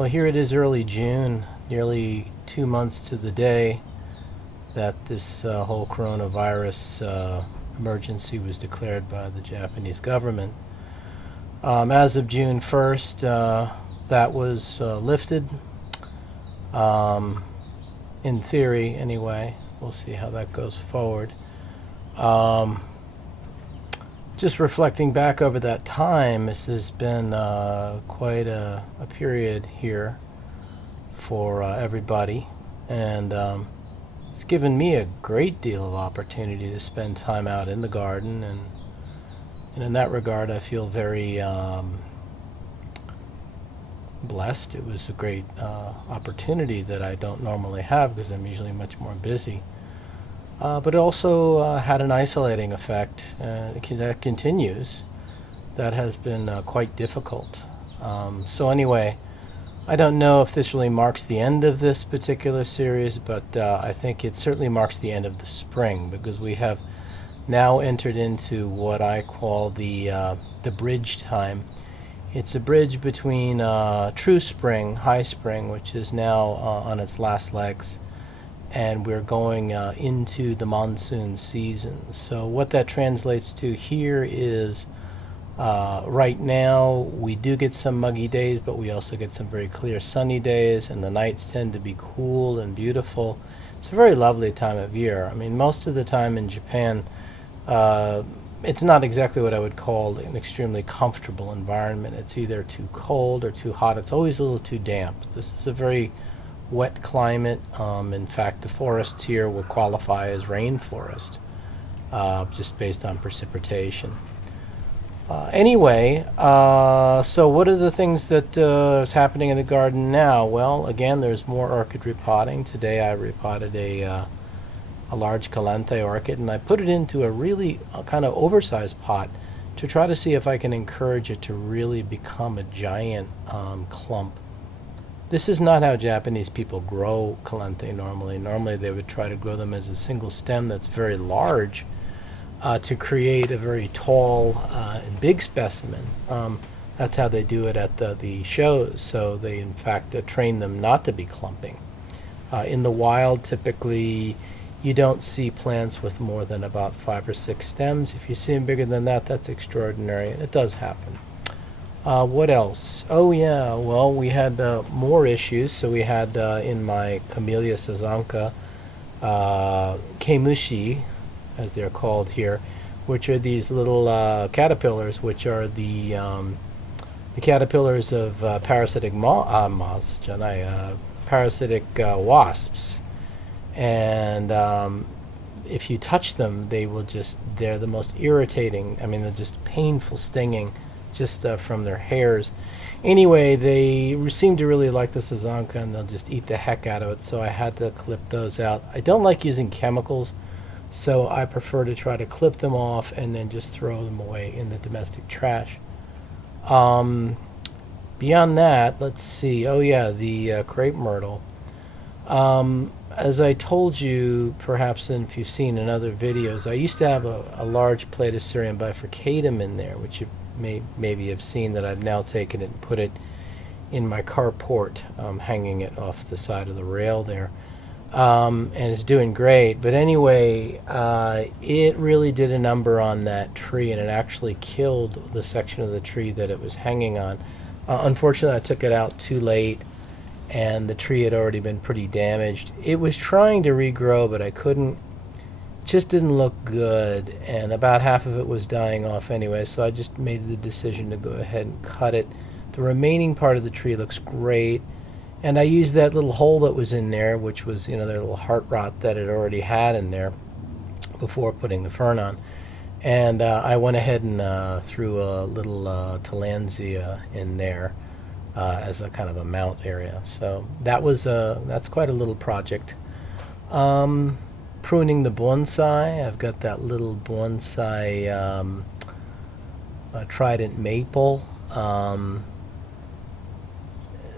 Well, here it is early June, nearly 2 months to the day that this whole coronavirus emergency was declared by the Japanese government. As of June 1st, that was lifted, in theory anyway. We'll see how that goes forward. Just reflecting back over that time, this has been quite a period here for everybody, and it's given me a great deal of opportunity to spend time out in the garden, and in that regard I feel very blessed. It was a great opportunity that I don't normally have because I'm usually much more busy. But it also had an isolating effect that continues. That has been quite difficult. So anyway, I don't know if this really marks the end of this particular series, but I think it certainly marks the end of the spring, because we have now entered into what I call the bridge time. It's a bridge between true spring, high spring, which is now on its last legs, and we're going into the monsoon season. So what that translates to here is right now we do get some muggy days, but we also get some very clear sunny days, and the nights tend to be cool and beautiful. It's a very lovely time of year. I mean, most of the time in Japan, it's not exactly what I would call an extremely comfortable environment. It's either too cold or too hot. It's always a little too damp. This is a very wet climate. In fact, the forests here will qualify as rainforest, just based on precipitation. Anyway, so what are the things that is happening in the garden now? Well, again, there's more orchid repotting. Today I repotted a large calanthe orchid, and I put it into a really kind of oversized pot to try to see if I can encourage it to really become a giant clump. This is not how Japanese people grow calanthe normally. Normally they would try to grow them as a single stem that's very large to create a very tall and big specimen. That's how they do it at the shows, so they in fact train them not to be clumping. In the wild, typically you don't see plants with more than about 5 or 6 stems. If you see them bigger than that, that's extraordinary, and it does happen. What else? Oh yeah, well, we had more issues. So we had in my Camellia sazanka, keimushi, as they're called here, which are these little caterpillars, which are the caterpillars of parasitic moths, parasitic wasps. And if you touch them, they're the most irritating. I mean, they're just painful stinging, just from their hairs. Anyway, they seem to really like the sazanka, and they'll just eat the heck out of it, so I had to clip those out. I don't like using chemicals, so I prefer to try to clip them off and then just throw them away in the domestic trash. Beyond that, let's see. Oh yeah, the crepe myrtle. As I told you, perhaps if you've seen in other videos, I used to have a large Platycerium bifurcatum in there, which you maybe have seen, that I've now taken it and put it in my carport, hanging it off the side of the rail there. And it's doing great. But anyway, it really did a number on that tree, and it actually killed the section of the tree that it was hanging on. Unfortunately, I took it out too late, and the tree had already been pretty damaged. It was trying to regrow, but I couldn't. It just didn't look good, and about half of it was dying off anyway, so I just made the decision to go ahead and cut it. The remaining part of the tree looks great, and I used that little hole that was in there, which was, their little heart rot that it already had in there before putting the fern on. And I went ahead and threw a little tillandsia in there as a kind of a mount area. So that's quite a little project. Pruning the bonsai. I've got that little bonsai trident maple.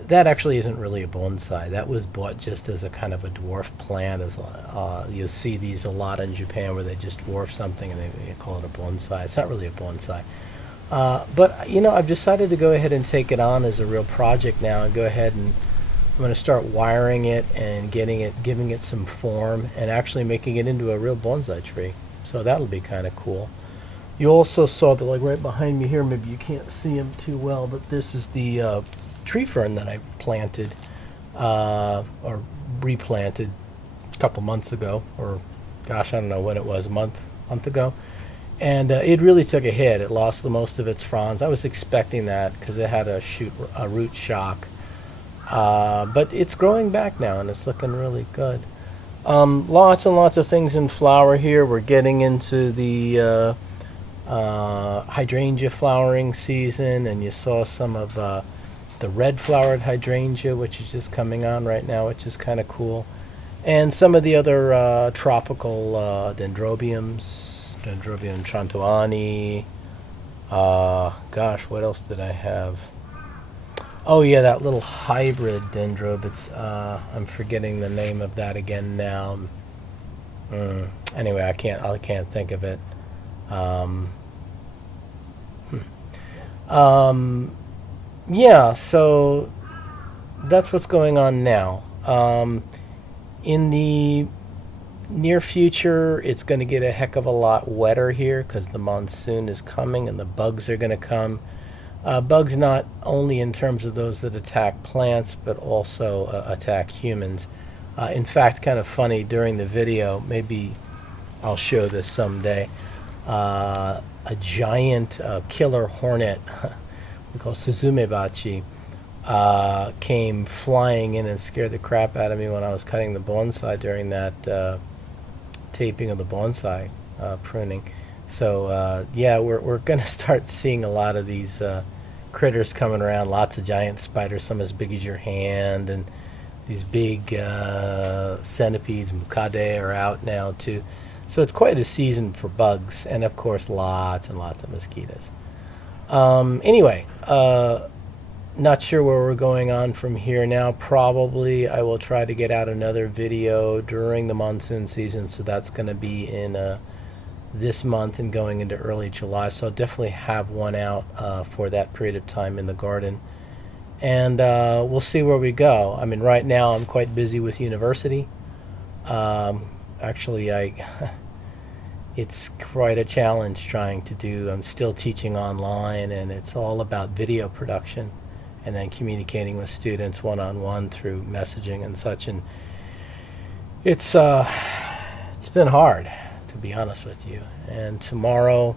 That actually isn't really a bonsai. That was bought just as a kind of a dwarf plant. You see these a lot in Japan, where they just dwarf something and they call it a bonsai. It's not really a bonsai. But you know, I've decided to go ahead and take it on as a real project now, and go ahead and I'm going to start wiring it and giving it some form, and actually making it into a real bonsai tree. So that'll be kind of cool. You also saw that, like right behind me here, maybe you can't see him too well, but this is the tree fern that I planted or replanted a couple months ago, or gosh, I don't know when it was, a month ago. And it really took a hit. It lost the most of its fronds. I was expecting that because it had a root shock. But it's growing back now, and it's looking really good. Lots and lots of things in flower here. We're getting into the hydrangea flowering season, and you saw some of the red flowered hydrangea, which is just coming on right now, which is kind of cool. And some of the other tropical dendrobiums, Dendrobium trantuani. Gosh, what else did I have? Oh yeah, that little hybrid dendrobe. It's I'm forgetting the name of that again now. Anyway, I can't think of it. Yeah, so that's what's going on now. In the near future, it's going to get a heck of a lot wetter here because the monsoon is coming and the bugs are going to come. Bugs not only in terms of those that attack plants, but also attack humans. In fact, kind of funny, during the video, maybe I'll show this someday, a giant killer hornet, we call Suzumebachi, came flying in and scared the crap out of me when I was cutting the bonsai during that taping of the bonsai pruning. So yeah, we're going to start seeing a lot of these critters coming around, lots of giant spiders, some as big as your hand, and these big centipedes, mukade, are out now too. So it's quite a season for bugs, and of course lots and lots of mosquitoes. Anyway, not sure where we're going on from here now. Probably I will try to get out another video during the monsoon season, so that's going to be in this month and going into early July. So I'll definitely have one out for that period of time in the garden. And we'll see where we go. I mean, right now I'm quite busy with university. Actually, it's quite a challenge trying to do. I'm still teaching online, and it's all about video production and then communicating with students one-on-one through messaging and such. And it's been hard, to be honest with you. And tomorrow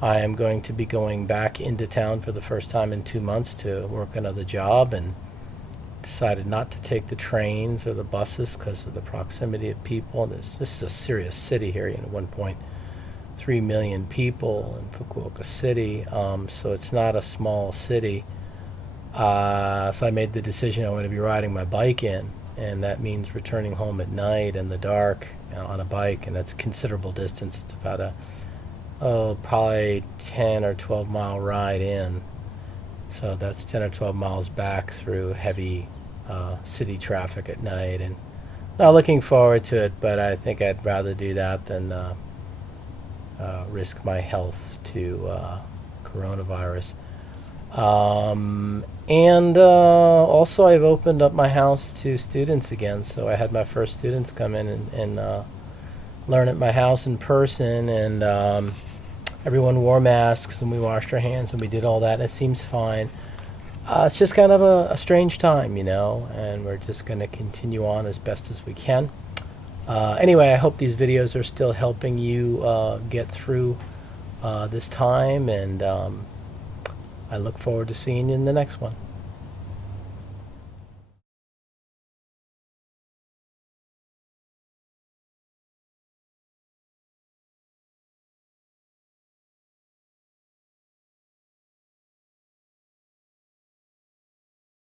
I am going to be going back into town for the first time in 2 months to work another job, and decided not to take the trains or the buses because of the proximity of people. This is a serious city here, 1.3 million people in Fukuoka City, so it's not a small city. So I made the decision I want to be riding my bike in, and that means returning home at night in the dark on a bike, and that's a considerable distance. It's about probably 10 or 12 mile ride in. So that's 10 or 12 miles back through heavy city traffic at night, and not looking forward to it, but I think I'd rather do that than risk my health to coronavirus. And also I've opened up my house to students again, so I had my first students come in and learn at my house in person, and everyone wore masks, and we washed our hands, and we did all that, and it seems fine. It's just kind of a strange time, and we're just going to continue on as best as we can. Anyway, I hope these videos are still helping you get through this time, and I look forward to seeing you in the next one.